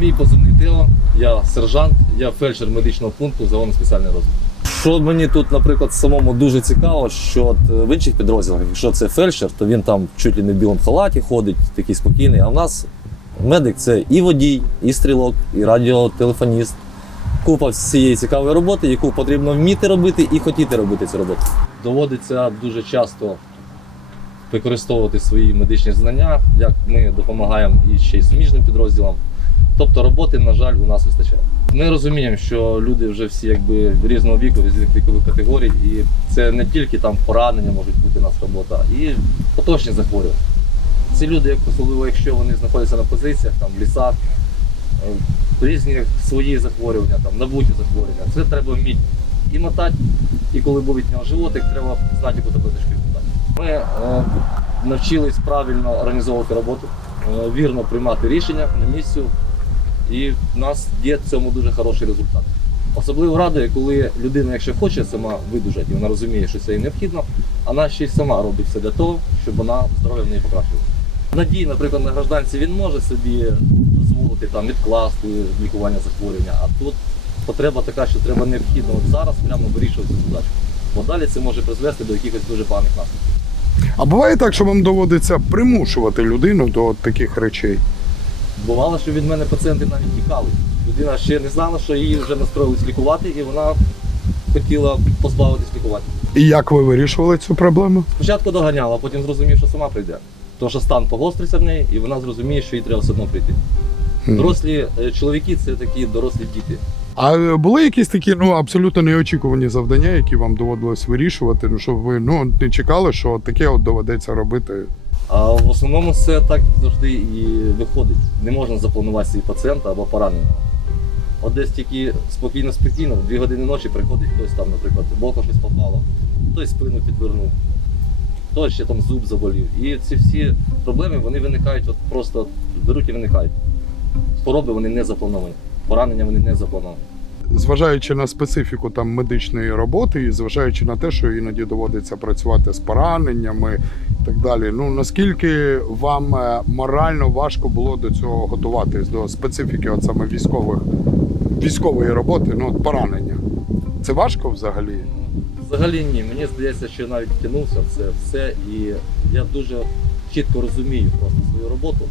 Мій позивний Тео, я сержант, я фельдшер медичного пункту загону спеціальний розвиток. Що мені тут, наприклад, самому дуже цікаво, що от е, в інших підрозділах, якщо це фельдшер, то він там чуть ли не в білому халаті ходить, такий спокійний. А в нас медик це і водій, і стрілок, і радіотелефоніст. Купа всієї цікавої роботи, яку потрібно вміти робити і хотіти робити цю роботу. Доводиться дуже часто використовувати свої медичні знання, як ми допомагаємо і ще й суміжним підрозділам. Тобто роботи, на жаль, у нас вистачає. Ми розуміємо, що люди вже всі якби різного віку, різних вікових категорій, і це не тільки там поранення можуть бути у нас робота, і поточні захворювання. Ці люди, особливо якщо вони знаходяться на позиціях, там в лісах, е, різні свої захворювання, там набуті захворювання, це треба вміти і мотати, і коли болить в нього животик, треба знати, яку таблеточку. Ми е, навчились правильно організовувати роботу, вірно приймати рішення на місцю, і в нас є в цьому дуже хороший результат. Особливо радує, коли людина, якщо хоче сама видужати, вона розуміє, що це їй необхідно, вона ще й сама робить все для того, щоб вона здоров'я в неї покращилося. Надій, наприклад, на гражданці він може собі дозволити там відкласти лікування захворювання, а тут потреба така, що треба необхідно от зараз прямо вирішувати цю задачу. Бо далі це може призвести до якихось дуже поганих наслідків. А буває так, що вам доводиться примушувати людину до от таких речей. Бувало, що від мене пацієнти навіть тікали. Людина ще не знала, що її вже настроїлись лікувати, і вона хотіла позбавитись лікування. І як ви вирішували цю проблему? Спочатку доганяла, а потім зрозумів, що сама прийде. Тому що стан погостриться в неї, і вона зрозуміє, що їй треба все одно прийти. Дорослі е, чоловіки це такі дорослі діти. А е, були якісь такі ну абсолютно неочікувані завдання, які вам доводилось вирішувати? Ну щоб ви ну не чекали, що таке от доведеться робити. А в основному це так завжди і виходить. Не можна запланувати свій пацієнта або пораненого. От десь тільки спокійно-спокійно, 2 години ночі приходить хтось там, наприклад, в око щось попало, хтось спину підвернув, хтось ще там зуб заболів. І ці всі проблеми вони виникають, от просто беруть і виникають. Хвороби вони не заплановані, поранення вони не заплановані. Зважаючи на специфіку там медичної роботи, і зважаючи на те, що іноді доводиться працювати з пораненнями і так далі. Ну наскільки вам е, морально важко було до цього готуватись, до специфіки, от саме військових військової роботи, ну от поранення? Це важко взагалі? Взагалі ні. Мені здається, що я навіть втягнувся в це все, і я дуже чітко розумію просто свою роботу.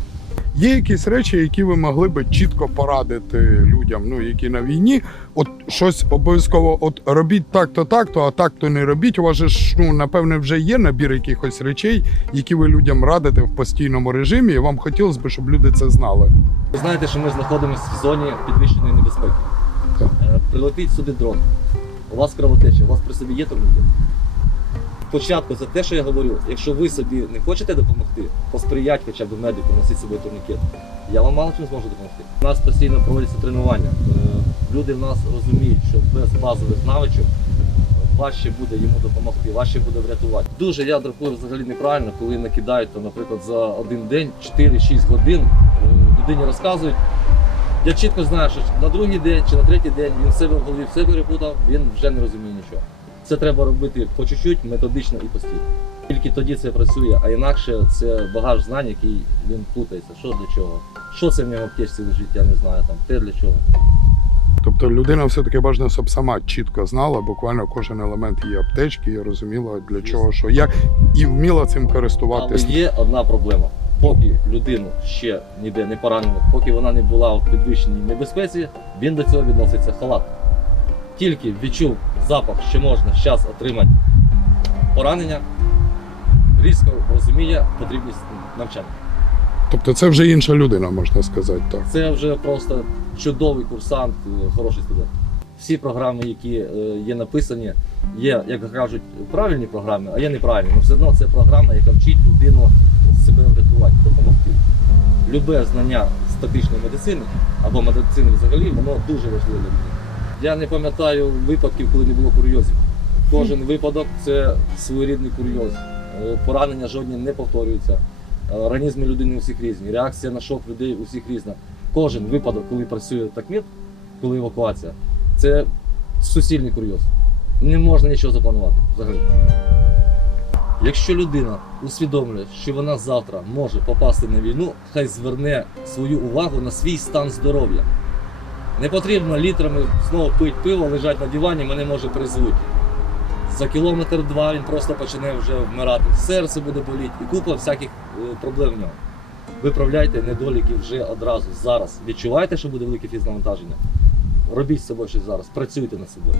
Є якісь речі, які ви могли би чітко порадити людям, ну які на війні, от щось обов'язково, от робіть так-то, так-то, а так-то не робіть. У вас же ж ну напевне вже є набір якихось речей, які ви людям радите в постійному режимі, і вам хотілося б, щоб люди це знали. Ви знаєте, що ми знаходимося в зоні підвищеної небезпеки. Так. Е, Прилетить сюди дрон. У вас кровотеча, у вас при собі є турнікет. Спочатку це те, що я говорю. Якщо ви собі не хочете допомогти, посприяти хоча б медику, носити з собою турнікет, я вам мало чим зможу допомогти. У нас постійно проводяться тренування. Е, Люди в нас розуміють, що без базових навичок е, важче буде йому допомогти, важче буде врятувати. Дуже я рахую взагалі неправильно, коли накидають, там, наприклад, за один день 4-6 годин е, людині розказують. Я чітко знаю, що на другий день чи на третій день він себе в голові все перепутав, він вже не розуміє нічого. Це треба робити по чуть-чуть, методично і постійно. Тільки тоді це працює, а інакше це багаж знань, який він плутається. Що для чого? Що це в нього в аптечці лежить, я не знаю, там те для чого. Тобто людина все-таки бажано, щоб сама чітко знала, буквально кожен елемент її аптечки, і розуміла для чого, що як, і вміла цим Але користуватися. є одна проблема. Поки людину ще ніде не поранено, поки вона не була в підвищеній небезпеці, він до цього відноситься халатно. Тільки відчув запах, що можна зараз отримати поранення, різко розуміє потрібність навчання. Тобто це вже інша людина, можна сказати так. Це вже просто чудовий курсант, е, хороший студент. Всі програми, які е, є написані, є, як кажуть, правильні програми, а є неправильні. Але все одно це програма, яка вчить людину себе врятувати, допомогти. Любе знання з тактичної медицини або медицини взагалі, воно дуже важливе. Я не пам'ятаю випадків, коли не було курйозів. Кожен випадок це своєрідний курйоз. Поранення жодні не повторюються. Е, Організми людини у всіх різні, реакція на шок людей у всіх різна. Кожен випадок, коли працює такмет, коли евакуація, це суцільний курйоз. Не можна нічого запланувати взагалі. Якщо людина усвідомлює, що вона завтра може попасти на війну, хай зверне свою увагу на свій стан здоров'я. Не потрібно літрами знову пити пиво, лежати на дивані, мене може призвуть. За кілометр два він просто почне вже вмирати. Серце буде боліти і купа всяких е, проблем в нього. Виправляйте недоліки вже одразу, зараз. Відчувайте, що буде велике фізнавантаження? Робіть з собою щось зараз, працюйте над собою.